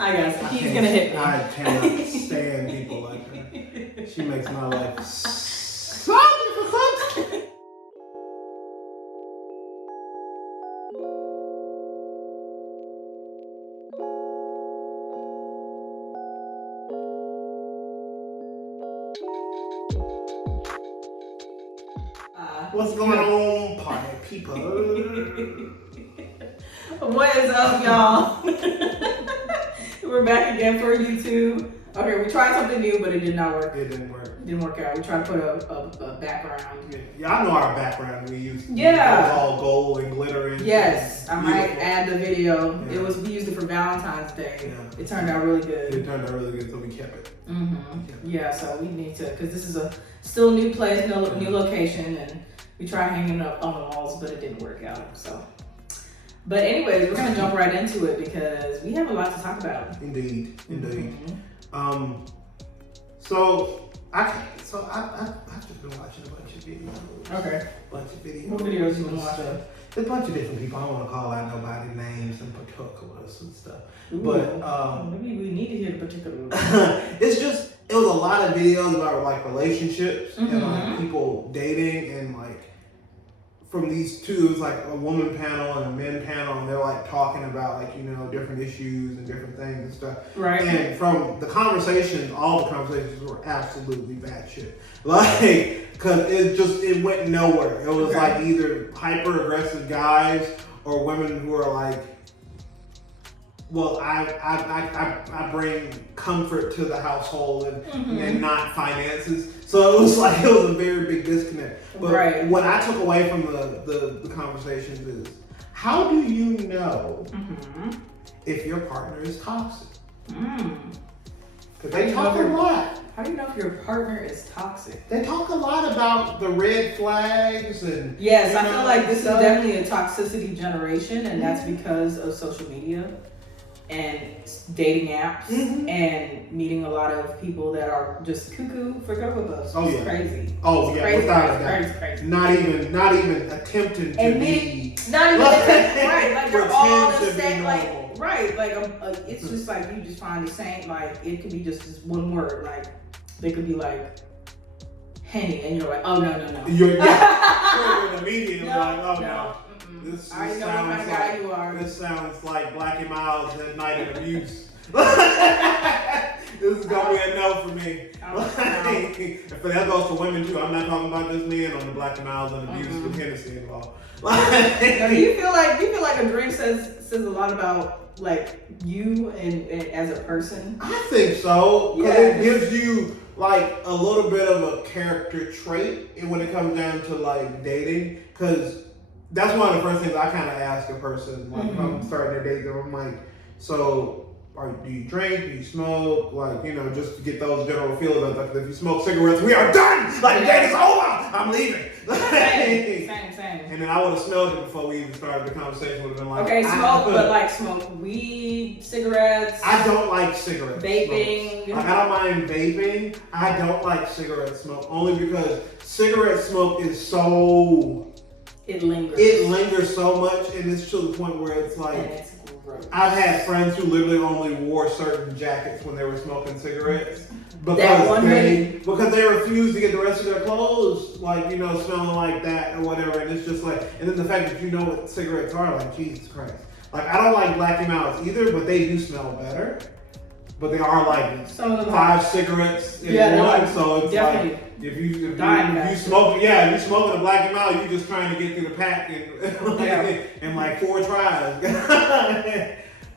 Hi guys, he's gonna hit me. I cannot stand people like her. She makes my life so difficult. What's going on, party people? What is up, y'all? We're back again for YouTube. Okay, we tried something new, but it did not work. It didn't work. It didn't work out. We tried to put a background. Yeah, I know our background we used. Yeah. It was all gold and glittering. Yes, I might Beautiful. add the video. Yeah. We used it for Valentine's Day. Yeah. It turned out really good. It turned out really good, so we kept it. Yeah, so we need to, because this is still a new place, new location, and we tried hanging it up on the walls, but it didn't work out. So, but anyways, we're gonna jump right into it because we have a lot to talk about. Indeed. Mhm. So I've just been watching a bunch of videos. Okay. Bunch of videos. What videos you been watching? There's a bunch of different people. I don't want to call out nobody's names in particulars and stuff. Ooh, But maybe we need to hear the particular. it was a lot of videos about like relationships and Mhm. like people dating and like from these two, it was like a woman panel and a men panel, and they're like talking about like, you know, different issues and different things and stuff. Right. And from the conversations, all the conversations were absolutely batshit. Like, cause it went nowhere. It was Okay. like either hyper aggressive guys or women who are like, well, I bring comfort to the household and not finances. So it was like, it was a very big disconnect. But Right. what I took away from the conversations is, how do you know if your partner is toxic? Because they talk a lot. How do you know if your partner is toxic? They talk a lot about the red flags and Yes, you I know, feel like this is stuff. definitely a toxicity generation, and that's because of social media and dating apps and meeting a lot of people that are just cuckoo for Cocoa Puffs. Oh, It's yeah. crazy. Oh yeah, Crazy, without a crazy, doubt. crazy. Not even attempting to And be. not even right, like they're all pretend the to be same, like normal. right, like it's just like you just find the same, like it could be just this one word, like they could be like Henny, and you're like, oh no. You're immediately No, like, oh no. no. This I know what kind of sounds guy like you are. this sounds like Blackie Miles at Night of Abuse. This is gonna be a no for me. If that goes to women too, I'm not talking about just men on the Blackie Miles and Abuse with Hennessy involved. Now, do you feel like a drink says a lot about like you and as a person? I think so. Yeah. It gives you like a little bit of a character trait when it comes down to like dating, because that's one of the first things I kind of ask a person, like if I'm starting to date them. I'm like, so do you drink? Do you smoke? Like, you know, just to get those general feelings. Like, if you smoke cigarettes, we are done. Like, date is over. I'm leaving. Same. And then I would have smelled it before we even started the conversation. Would have been like, Okay, smoke weed, cigarettes. I don't like cigarette Vaping. smoke. Like, I don't mind vaping. I don't like cigarette smoke only because cigarette smoke is so. It lingers. It lingers so much, and it's to the point where it's like. And it's gross. I've had friends who literally only wore certain jackets when they were smoking cigarettes That one because they refuse to get the rest of their clothes, like, you know, smelling like that or whatever. And it's just like, and then the fact that you know what cigarettes are, like, Jesus Christ. Like, I don't like Blackie Miles either, but they do smell better. But they are like Some of them 5 cigarettes in they're one, like so it's definitely like if you dying smoke, if you smoking a Blackie Miles, you just trying to get through the pack in like 4 tries.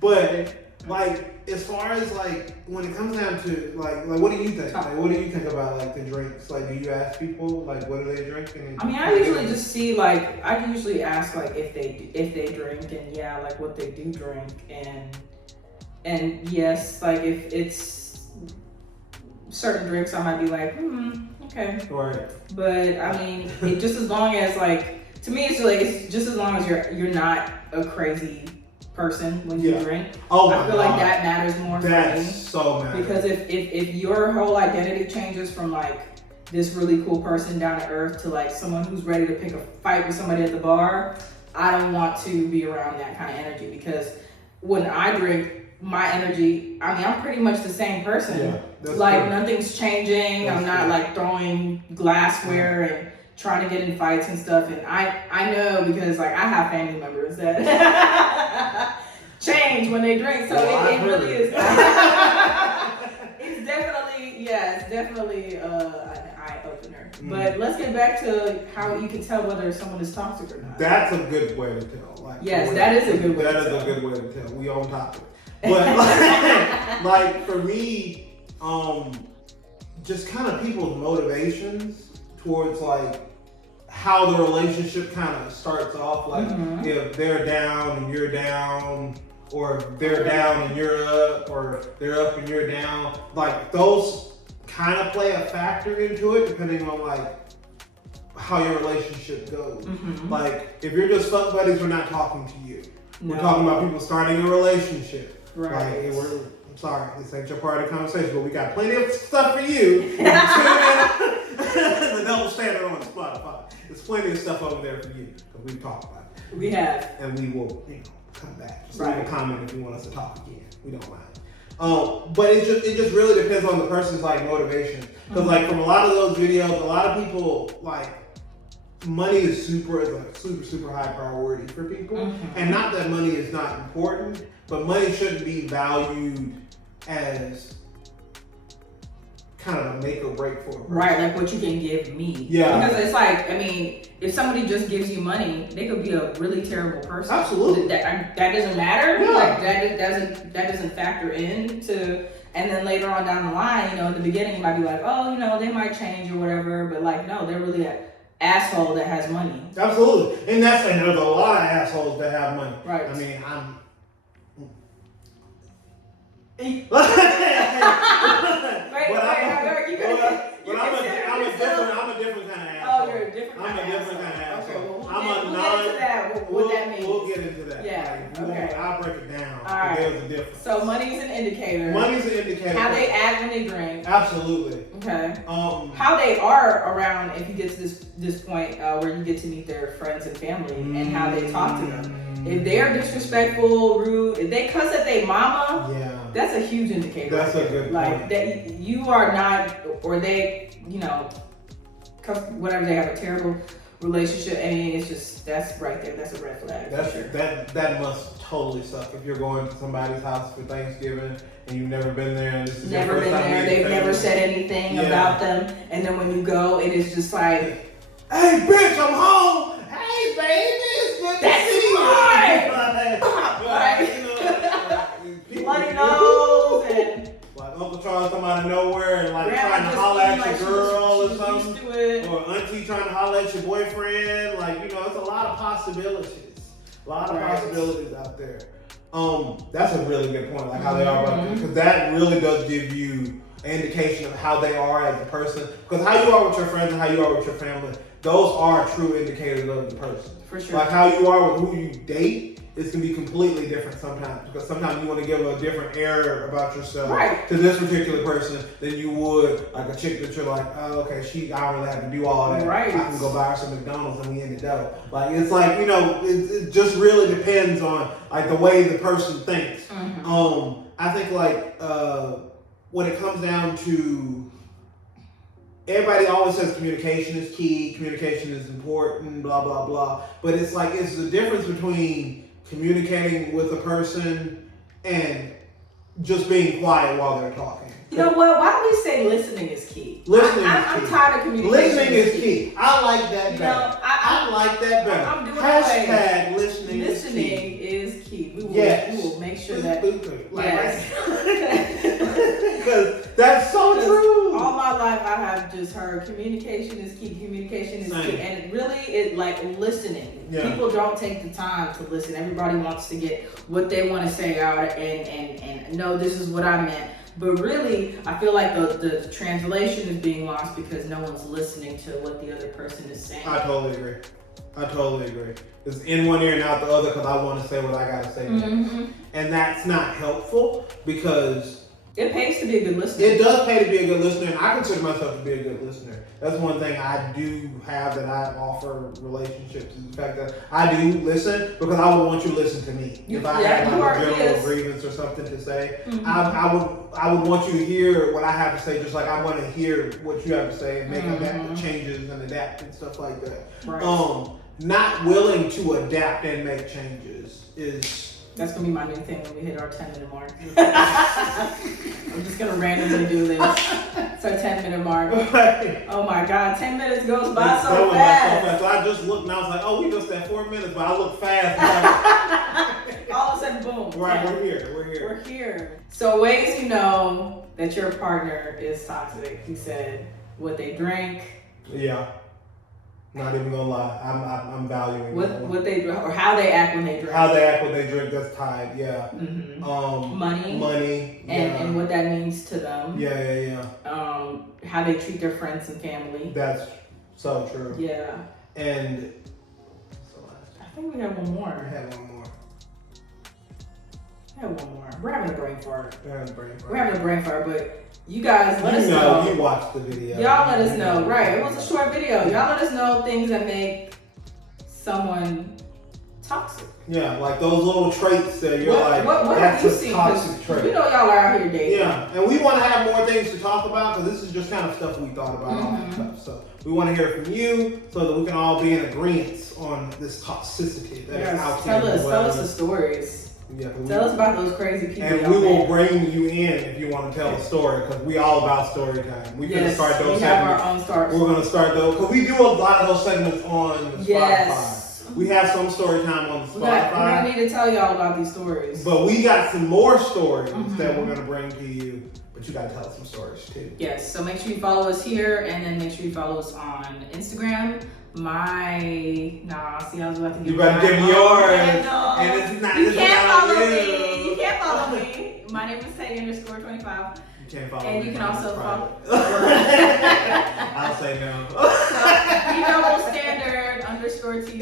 But like, as far as like when it comes down to like what do you think? Like, what do you think about like the drinks? Like, do you ask people like what are they drinking? I mean, I usually just see like I usually ask like if they drink and like what they do drink and yes, like if it's certain drinks I might be like okay, Right. but I mean it just as long as like to me it's just as long as you're not a crazy person when you drink. Oh my I feel God. like that matters more for me. That's so matters. Because if your whole identity changes from like this really cool person down to earth to like someone who's ready to pick a fight with somebody at the bar, I don't want to be around that kind of energy, because when I drink, my energy. I mean, I'm pretty much the same person. Yeah, that's like true. nothing's changing. That's I'm not true. like throwing glassware and trying to get in fights and stuff. And I know because like I have family members that change when they drink. So it really is. It's definitely an eye opener. But let's get back to how you can tell whether someone is toxic or not. That's a good way to tell. Like, yes, that is a good way. That to is tell. a good way to tell. We on topic. But like for me, just kind of people's motivations towards like how the relationship kind of starts off. Like if they're down and you're down, or they're down and you're up, or they're up and you're down. Like those kind of play a factor into it, depending on like how your relationship goes. Like if you're just fuck buddies, we're not talking to you. No. We're talking about people starting a relationship. Right. Like, hey, I'm sorry, this ain't your part of the conversation, but we got plenty of stuff for you. Tune in. The double standard on Spotify. There's plenty of stuff over there for you because we've talked about it. We have. And we will, come back. Just right. leave a comment if you want us to talk again. We don't mind. But it just really depends on the person's like motivation. Because like from a lot of those videos, a lot of people like money is super high priority for people. And not that money is not important, but money shouldn't be valued as kind of a make or break for a person. Right, like what you can give me. Yeah. Because it's like, I mean, if somebody just gives you money, they could be a really terrible person. Absolutely. That doesn't matter. Yeah. Like that doesn't factor into. And then later on down the line, in the beginning you might be like, oh, they might change or whatever. But like, no, they're really an asshole that has money. Absolutely. And there's a lot of assholes that have money. Right. I mean, I'm a different kind of asshole. Oh, you're a different I'm kind a of different kind of asshole. Okay, well, I'm we'll get into that. What that means. We'll get into that. Yeah, Like, okay. I'll break it down. All right. There's a difference. So money's an indicator. Money's an indicator. How they act when they drink. Absolutely. Okay. How they are around if you get to this point where you get to meet their friends and family and how they talk to them. If they're disrespectful, rude, if they cuss at their mama, that's a huge indicator. That's a good like point. that you are not, or they, whatever, they have a terrible relationship. I mean, it's just that's right there. That's a red flag. That's that must totally suck if you're going to somebody's house for Thanksgiving and you've never been there and this is Never your first been time there. meeting They've never family. said anything about them, and then when you go, it is just like, hey, bitch, I'm home. Hey, baby, it's good That's to see right. you. Bloody nose and like Uncle Charles come out of nowhere and like grandma trying to just holler at seemed your girl or she's something. used to it. Or auntie trying to holler at your boyfriend. Like, it's a lot of possibilities. A lot of possibilities out there. That's a really good point, like how they are about this. Because that really does give you an indication of how they are as a person. Because how you are with your friends and how you are with your family, those are true indicators of the person. For sure. Like how you are with who you date, it's gonna be completely different sometimes. Because sometimes you want to give a different air about yourself to this particular person than you would like a chick that you're like, oh, okay, I don't really have to do all that. Right. I can go buy her some McDonald's and we in the dough. Like it's like, it just really depends on like the way the person thinks. I think like when it comes down to, everybody always says communication is key, communication is important, blah, blah, blah. But it's like, it's the difference between communicating with a person and just being quiet while they're talking. You know what? Why don't we say listening is key? Listening is I'm key. tired of communication. Listening is key. I like that better. I like that better. I'm doing Hashtag listening is key. Listening is key. We will make sure that. Because that's so true. All my life I have just heard communication is key. Communication is key. And it really is like listening. Yeah. People don't take the time to listen. Everybody wants to get what they want to say out and no, this is what I meant. But really, I feel like the translation is being lost because no one's listening to what the other person is saying. I totally agree. It's in one ear and out the other because I want to say what I got to say. And that's not helpful because It pays to be a good listener. It does pay to be a good listener, and I consider myself to be a good listener. That's one thing I do have that I offer relationships is the fact that I do listen because I would want you to listen to me. If I had like a general grievance or something to say, I would want you to hear what I have to say, just like I want to hear what you have to say and make changes and adapt and stuff like that. Right. Not willing to adapt and make changes is. That's gonna be my new thing when we hit our 10-minute mark. I'm just gonna randomly do this. It's our 10-minute mark. Oh my God, 10 minutes goes by so fast. So I just looked and I was like, oh, we just at 4 minutes, but I look fast. All of a sudden, boom. Right, we're here. So ways you know that your partner is toxic. You said what they drink. Yeah. Not even gonna lie, I'm valuing what they do or how they act when they drink. How they act when they drink, that's tied, yeah. Money, and what that means to them. Yeah. How they treat their friends and family. That's so true. Yeah. And I think we have one more. We're having a brain fart. We're having a brain fart, but you guys let us know. You watched the video. Y'all let us know. Right. It was a short video. Y'all let us know things that make someone toxic. Yeah, like those little traits that you're what that's have you a seen? toxic trait. You know y'all are out here dating. Yeah, and we want to have more things to talk about because this is just kind of stuff we thought about off the cuff. So we want to hear from you so that we can all be in agreement on this toxicity that's out there. Tell us the stories. Yeah, tell us about those crazy people. And we will bring you in if you want to tell a story because we all about story time. We're gonna start those. We have our own stories. We're gonna start those because we do a lot of those segments on Spotify. We have some story time on Spotify. We're gonna need to tell y'all about these stories. But we got some more stories that we're gonna bring to you. But you gotta tell us some stories too. Yes. So make sure you follow us here, and then make sure you follow us on Instagram. I was about to give you. You better give me yours. And it's not. You can't follow me. You can't follow me. My name is Teddy_25. You can't follow me. And you can also follow. I'll say no. Double Standard _TV.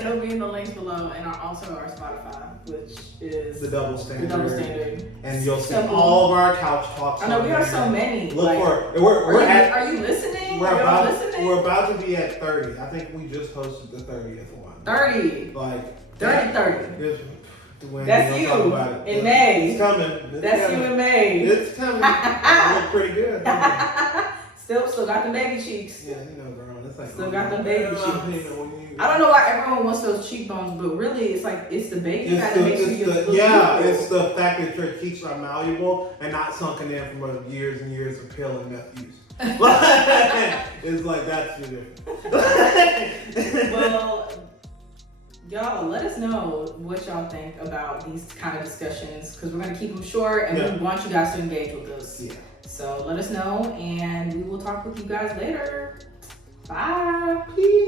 It'll be in the links below, and also our Spotify, which is the Double Standard. And you'll see Simple. all of our couch talks. I know we have so many. Look for it. Are you listening? We're about to be at 30. I think we just posted the 30th one. 30. Like 30. Dwayne, that's you in May. It's coming. That's you in May. It's coming. I look pretty good. Still got the baby cheeks. Yeah, you know, girl. It's like still got the baby cheeks. I don't know why everyone wants those cheekbones, but really, it's the baby that makes you look beautiful. It's the fact that your cheeks are malleable and not sunken in from years and years of pill and meth use. It's like that's the difference. Well, y'all, let us know what y'all think about these kind of discussions because we're going to keep them short and we want you guys to engage with us. Yeah. So let us know and we will talk with you guys later. Bye. Peace.